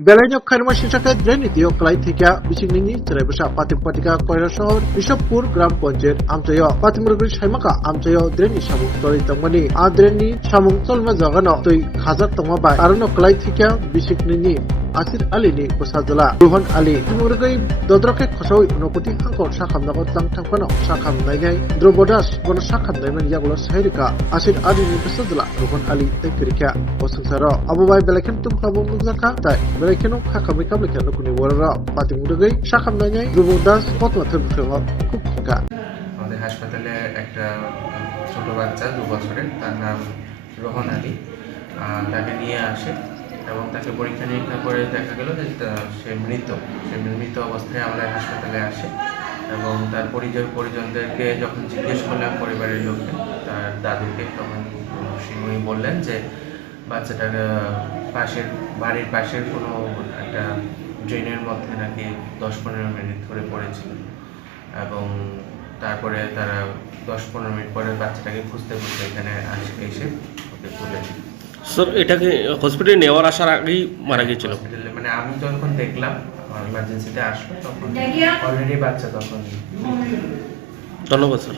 Belanya Karma Shishaka Drenitio Klaithika, Bishini, Trebusha, Patipatika, Koira Shahor, Bishopur, Gram Ponjet, Amtayo, Patimurgrish Hamaka, Amtayo, Dreni Shamu, Tori Tamani, Adreni, Shamu, Solma Zagano, Toi, Hazat Tomaba, Arano Klaithika, Bishiknini, Asir Alini, Posadula, Ruhan Ali, Timurgai, Dodroke Koso, Nopoti, Hanko, Shakam, Nagotang Tampano, Shakam Nagai, Drobodas, Bonashakam, Diamond Yagulas Herika, Asir Alini, Posadula, Ruhan Ali, Tekirika, Posensaro, Abubai Belakem Tumkabu Muzaka, Belekeno, Hakamika, Kuni Wara, Patimurgai, Shakam Nagai, Drobodas, Potwater, Kuka. আমাদের হাসপাতালে একটা ছোট বাচ্চা 2 বছরের তার নাম রোহন আলী তাকে নিয়ে আসে এবং তাকে পরীক্ষা নিরীক্ষা করে দেখা গেল যে সে মৃত অবস্থায় আমাদের হাসপাতালে আসে এবং তার পরিজনদেরকে যখন জিজ্ঞেস করলাম পরিবারের লোককে তার দাদুকে তখন উনি বললেন যে বাচ্চাটার বাড়ির পাশের কোনো একটা ড্রেনের মধ্যে নাকি 10-15 মিনিট ধরে পড়েছিল এবং তারপরে তারা 10-15 মিনিট পরে বাচ্চাটাকে খুঁজতে এখানে এসে ওকে তুলে স্যার এটাকে হসপিটালে নেওয়ার আসার আগেই মারা গিয়েছিল মানে আমি যখন দেখলাম ইমার্জেন্সিতে আসলো তখন অলরেডি বাচ্চা তখন ধন্যবাদ স্যার